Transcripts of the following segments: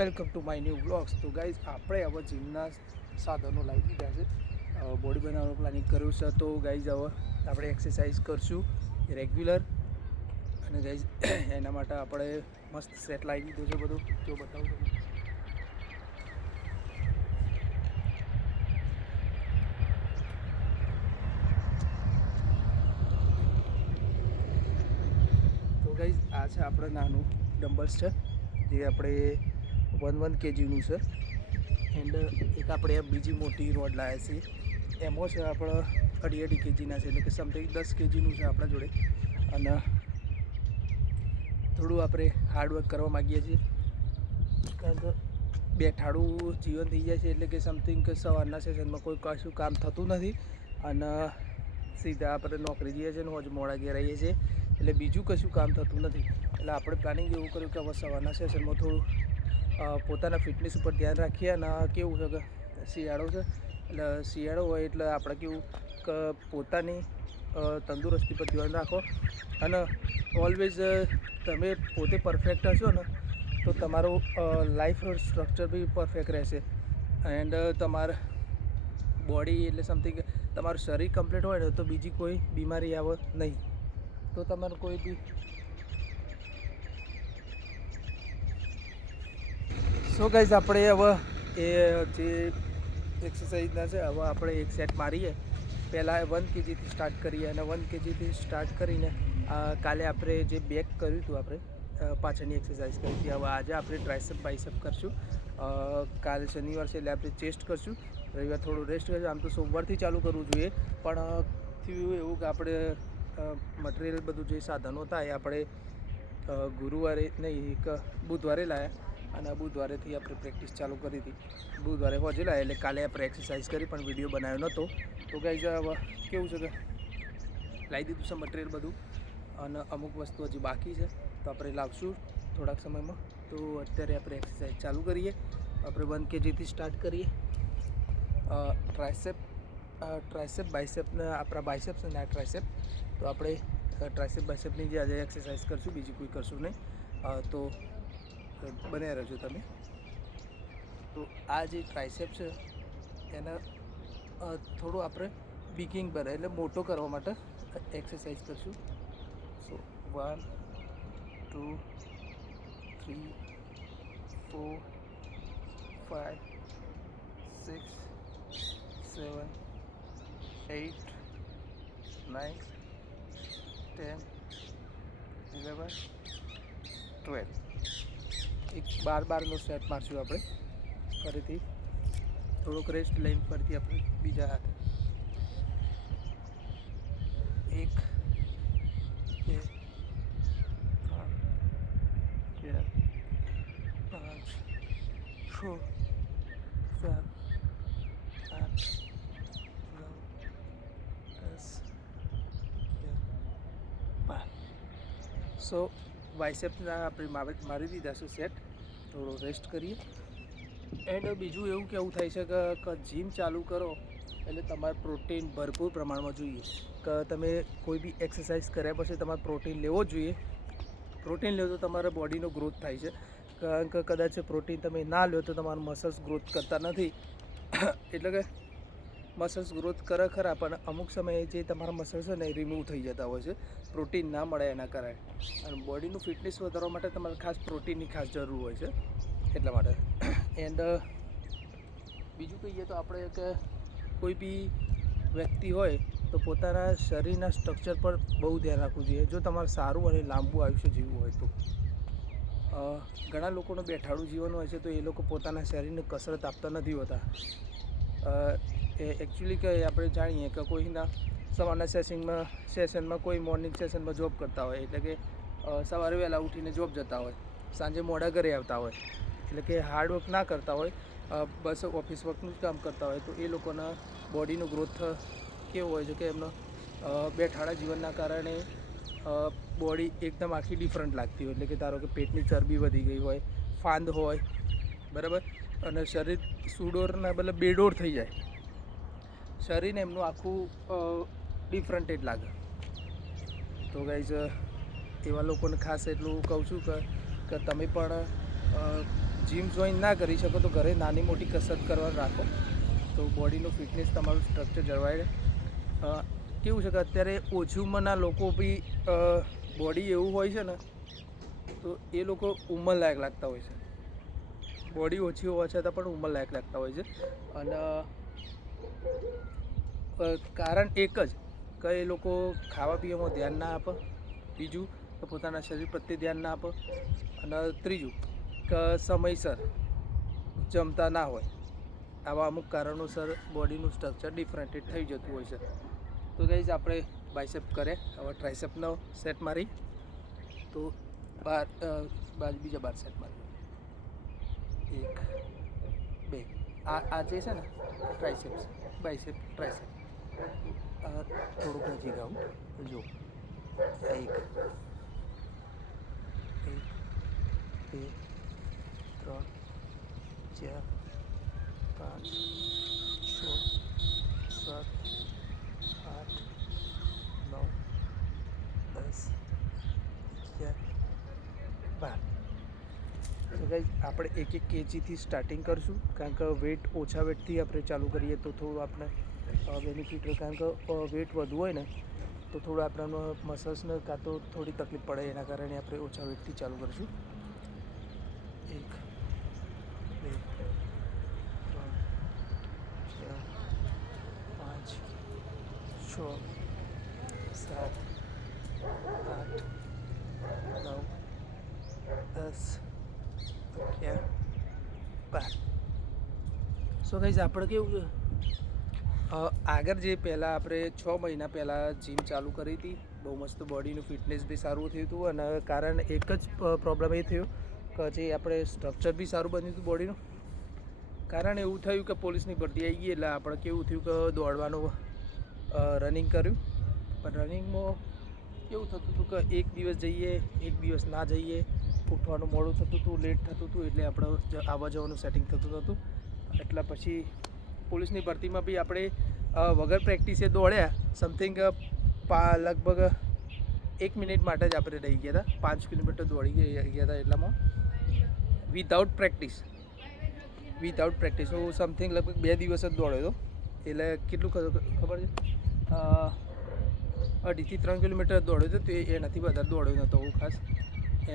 Welcome to my new vlogs. તો guys આપણે હવે જીમના સાધનો લાવી દીધા છે, બોડી બનાવવાનું પ્લાનિંગ કર્યું છે. તો ગાઈઝ હવે આપણે એક્સરસાઇઝ કરશું રેગ્યુલર, અને ગાઈઝ એના માટે આપણે મસ્ત સેટ લાવી દીધો છે બધું. જો બતાવું તમને. તો ગાઈઝ આ છે આપણે નાનું ડમ્બલ્સ છે, જે આપણે 1 kgનું છે. એન્ડ એક આપણે બીજી મોટી રોડ લાવ્યા છીએ, એમાં છે આપણે 2.5 kgના છે, એટલે કે સમથિંગ 10 kgનું છે આપણા જોડે. અને થોડું આપણે હાર્ડવર્ક કરવા માગીએ છીએ, કારણ કે બેઠાડું જીવન થઈ જાય છે, એટલે કે સમથિંગ સવારના સેશનમાં કોઈ કશું કામ થતું નથી, અને સીધા આપણે નોકરી જઈએ છીએ ને હોજ મોડા ઘેર આવીએ છીએ, એટલે બીજું કશું કામ થતું નથી. એટલે આપણે પ્લાનિંગ એવું કર્યું કે હવે સવારના સેશનમાં થોડું પોતાના ફિટનેસ ઉપર ધ્યાન રાખીએ. અને કેવું છે કે શિયાળો છે, એટલે શિયાળો હોય એટલે આપણે કેવું કે પોતાની તંદુરસ્તી પર ધ્યાન રાખો. અને ઓલવેઝ તમે પોતે પરફેક્ટ હશો ને તો તમારું લાઈફ સ્ટ્રક્ચર બી પરફેક્ટ રહેશે. એન્ડ તમારે બોડી એટલે સમથિંગ તમારું શરીર કમ્પ્લીટ હોય ને તો બીજી કોઈ બીમારી આવે નહીં. તો તમારે કોઈ બી સો ગાઈઝ આપણે હવે એ જે એક્સરસાઇઝના છે, હવે આપણે એક સેટ મારીએ. પહેલાં 1 kgથી સ્ટાર્ટ કરીએ, અને 1 kgથી સ્ટાર્ટ કરીને કાલે આપણે જે બેક કર્યું હતું, આપણે પાછળની એક્સરસાઇઝ કરી હતી. હવે આજે આપણે ટ્રાયસેપ બાયસેપ કરશું. કાલે શનિવાર છે એટલે આપણે ચેસ્ટ કરશું, રવિવાર થોડું રેસ્ટ કરશું. આમ તો સોમવારથી ચાલુ કરવું જોઈએ, પણ થયું એવું કે આપણે મટીરિયલ બધું જે સાધનો હતા એ આપણે ગુરુવારે નહીં, એક બુધવારે લાવ્યા, અને બુધવારેથી આપણે પ્રેક્ટિસ ચાલુ કરી હતી. બુધવારે હોજે લાવ્યા, એટલે કાલે આપણે એક્સરસાઇઝ કરી, પણ વિડીયો બનાવ્યો નહોતો. તો ગાઈઝ હવે કેવું છે કે લાવી દીધું છે મટીરિયલ બધું, અને અમુક વસ્તુ હજી બાકી છે, તો આપણે લાવશું થોડાક સમયમાં. તો અત્યારે આપણે એક્સરસાઇઝ ચાલુ કરીએ. આપણે 1 kgથી સ્ટાર્ટ કરીએ. ટ્રાયસેપ બાયસેપને આપણા બાયસેપ્સ અને આ ટ્રાયસેપ. તો આપણે ટ્રાયસેપ બાયસેપની જે આજે એક્સરસાઇઝ કરશું, બીજી કોઈ કરશું નહીં. તો બન્યા રહેજો તમે. તો આ જે ટ્રાયસેપ છે એને થોડું આપણે બિગિંગ પર એટલે મોટો કરવા માટે એક્સરસાઇઝ કરશું. સો 1 2 3 4 5 6 7 8 9 10 11 12. એક 12 સેટ મારશું આપણે. ફરીથી થોડોક રેસ્ટ લઈને ફરીથી આપણે બીજા હાથે 1 2 3 4 5 6 7 8 9 10 11 12. સો બાયસેપ્સના આપણે મારી દીધા છે સેટ. થોડો રેસ્ટ કરીએ. એન્ડ બીજું એવું કેવું થાય છે કે જીમ ચાલુ કરો એટલે તમારે પ્રોટીન ભરપૂર પ્રમાણમાં જોઈએ. કે તમે કોઈ બી એક્સરસાઇઝ કર્યા પછી તમારે પ્રોટીન લેવો જ જોઈએ. પ્રોટીન લો તો તમારા બોડીનો ગ્રોથ થાય છે, કારણ કે કદાચ પ્રોટીન તમે ના લો તો તમારું મસલ્સ ગ્રોથ કરતા નથી. એટલે કે મસલ્સ ગ્રોથ કરે ખરા, પણ અમુક સમયે જે તમારા મસલ્સ છે ને એ રિમૂવ થઈ જતા હોય છે, પ્રોટીન ના મળે એના કારણે. અને બોડીનું ફિટનેસ વધારવા માટે તમારે ખાસ પ્રોટીનની ખાસ જરૂર હોય છે, એટલા માટે. એન્ડ બીજું કહીએ તો આપણે કે કોઈ બી વ્યક્તિ હોય તો પોતાના શરીરના સ્ટ્રક્ચર પર બહુ ધ્યાન રાખવું જોઈએ, જો તમારે સારું અને લાંબુ આયુષ્ય જીવવું હોય તો. ઘણા લોકોનું બેઠાડું જીવન હોય છે, તો એ લોકો પોતાના શરીરને કસરત આપતા નથી હોતા. એકચ્યુઅલી કે આપણે જાણીએ કે કોઈના સવારના સેશનમાં કોઈ મોર્નિંગ સેશનમાં જોબ કરતા હોય, એટલે કે સવારે વહેલા ઉઠીને જોબ જતા હોય, સાંજે મોડા ઘરે આવતા હોય, એટલે કે હાર્ડવર્ક ના કરતા હોય, બસ ઓફિસ વર્કનું જ કામ કરતા હોય, તો એ લોકોના બોડીનો ગ્રોથ કેવો હોય છે કે એમનો બેઠાડા જીવનના કારણે બોડી એકદમ આખી ડિફરન્ટ લાગતી હોય. એટલે કે ધારો કે પેટની ચરબી વધી ગઈ હોય, ફાંદ હોય, બરાબર, અને શરીર સુડોરના બદલે બેડોળ થઈ જાય. શરીરને એમનું આખું ડિફરન્ટેડ લાગે. તો ગાઈઝ એવા લોકોને ખાસ એટલું કહું છું કે તમે પણ જીમ જોઈન ના કરી શકો તો ઘરે નાની મોટી કસરત કરવા રાખો તો બોડીનું ફિટનેસ તમારું સ્ટ્રક્ચર જળવાઈ રહે. કેવું છે કે અત્યારે ઓછી ઉંમરના લોકો બી બોડી એવું હોય છે ને તો એ લોકો ઉંમરલાયક લાગતા હોય છે. બોડી ઓછી હોવા છતાં પણ ઉંમરલાયક લાગતા હોય છે. અને કારણ એક જ કે એ લોકો ખાવા પીવામાં ધ્યાન ના આપે, બીજું કે પોતાના શરીર પ્રત્યે ધ્યાન ના આપે, અને ત્રીજું કે સમયસર જમતા ના હોય. આવા અમુક કારણોસર બોડીનું સ્ટ્રક્ચર ડિફરન્ટેડ થઈ જતું હોય છે. તો ગાઈઝ આપણે બાયસેપ કરે, હવે ટ્રાયસેપનો સેટ મારી તો બીજા 12 સેટ મારી. 1 2 આ જે છે ને ટ્રાયસેપ, બાયસેપ ટ્રાયસેપ. થોડુંક નજીક આવું જો 1 2 3 4 5 6 7 8 9 10 11 12. તો ગાઈઝ આપણે 1 kgથી સ્ટાર્ટિંગ કરશું, કારણ કે વેટ ઓછા વેટથી આપણે ચાલુ કરીએ તો થોડું આપણે બેનિફિટ રહે. કારણ કે વેટ વધુ હોય ને તો થોડું આપણને મસલ્સને કાં તો થોડી તકલીફ પડે, એના કારણે આપણે ઓછા વેટથી ચાલુ કરીશું. 1 2 3 4 5 6 7 8 9 10 11 12. સો ગાઈઝ આપણે કેવું છે, આગળ જે પહેલાં આપણે 6 મહિના પહેલાં જીમ ચાલુ કરી હતી, બહુ મસ્ત બોડીનું ફિટનેસ બી સારું થયું હતું. અને કારણ એક જ પ્રોબ્લેમ એ થયો કે જે આપણે સ્ટ્રક્ચર બી સારું બન્યું હતું બોડીનું. કારણ એવું થયું કે પોલીસની ભરતી આવી ગઈ એટલે આપણે કેવું થયું કે દોડવાનું રનિંગ કર્યું, પણ રનિંગમાં કેવું થતું હતું કે એક દિવસ જઈએ, એક દિવસ ના જઈએ, ઉઠવાનું મોડું થતું હતું, લેટ થતું હતું, એટલે આપણે આવવા જવાનું સેટિંગ થતું નહોતું. એટલે પછી પોલીસની ભરતીમાં બી આપણે વગર પ્રેક્ટિસે દોડ્યા, સમથિંગ લગભગ 1 મિનિટ માટે જ આપણે રહી ગયા હતા. 5 કિલોમીટર દોડી ગયા હતા એટલામાં વિધાઉટ પ્રેક્ટિસ. હું સમથિંગ લગભગ 2 દિવસ જ દોડ્યો હતો. એટલે કેટલું ખબર છે, 2.5 થી 3 કિલોમીટર દોડ્યો હતો. તો એનાથી વધારે દોડ્યો નહોતો હું ખાસ.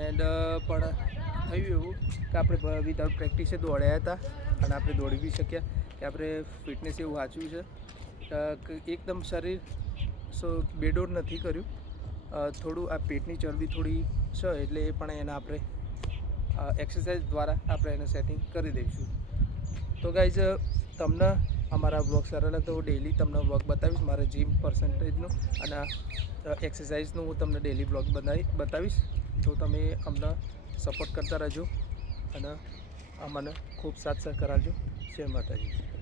એન્ડ પણ થયું એવું કે આપણે વિધાઉટ પ્રેક્ટિસે દોડ્યા હતા અને આપણે દોડી બી શક્યા. કે આપણે ફિટનેસ એવું સાચવ્યું છે કે એકદમ શરીર બેડોળ નથી કર્યું. થોડું આ પેટની ચરબી થોડી છે એટલે એ પણ એને આપણે એક્સરસાઇઝ દ્વારા આપણે એને સેટિંગ કરી દઈશું. તો ગાઈઝ, તમને અમારા બ્લોગ સારા લાગે તો હું ડેઈલી તમને બ્લોગ બતાવીશ, મારા જીમ પર્સન્ટેજનું અને એક્સરસાઇઝનું હું તમને ડેઈલી બ્લોગ બતાવીશ. તો તમે અમને સપોર્ટ કરતા રહેજો અને અમને ખૂબ સાથ સહકાર આપજો. જય માતાજી.